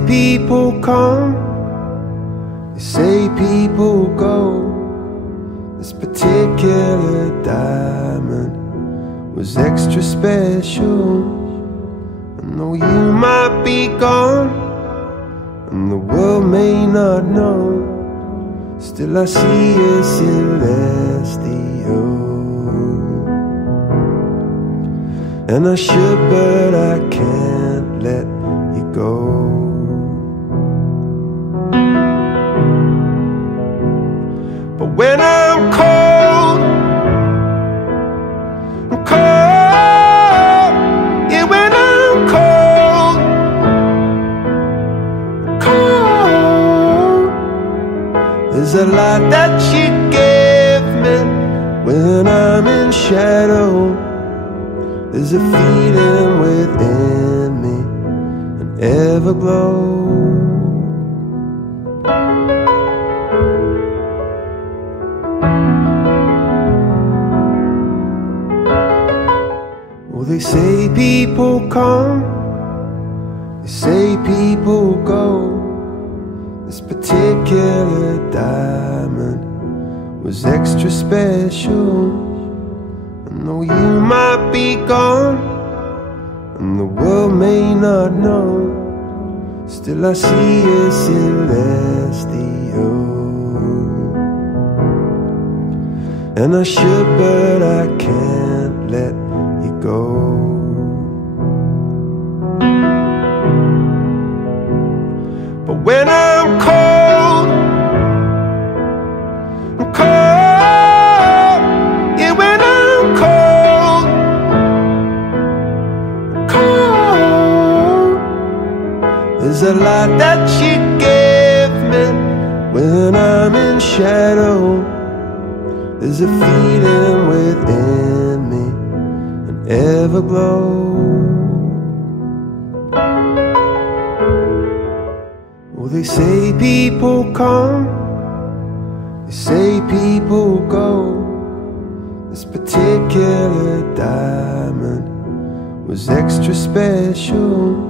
say people come, they say people go. This particular diamond was extra special. And though you might be gone and the world may not know, still I see a celestial. And I should, but I can't let you go. But when I'm cold, I'm cold. Yeah, when I'm cold, cold. There's a light that you give me when I'm in shadow. There's a feeling within me, an everglow. Well, they say people come, they say people go. This particular diamond was extra special. And though you might be gone and the world may not know, still I see a celestial. And I should, but I can't let you go. But when I'm cold, I'm cold. Yeah, when I'm cold, cold. There's a light that you give me when I'm in shadow. There's a feeling within me, an everglow. Well, they say people come, they say people go. This particular diamond was extra special.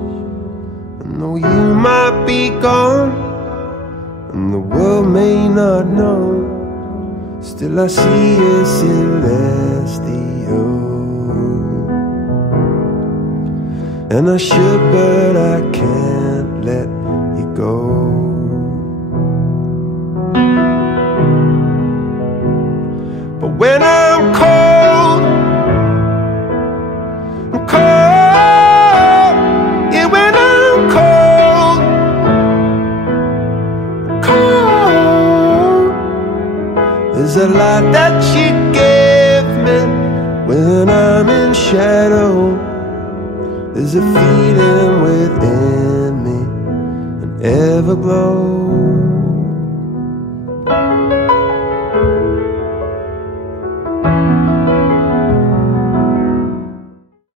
And though you might be gone and the world may not know, still I see a celestial. And I should, but I can't let you go. But when I'm cold, I'm cold. Yeah, when I'm cold, cold. There's a light that you give me when I'm in shadow. There's a feeling within me, an everglow.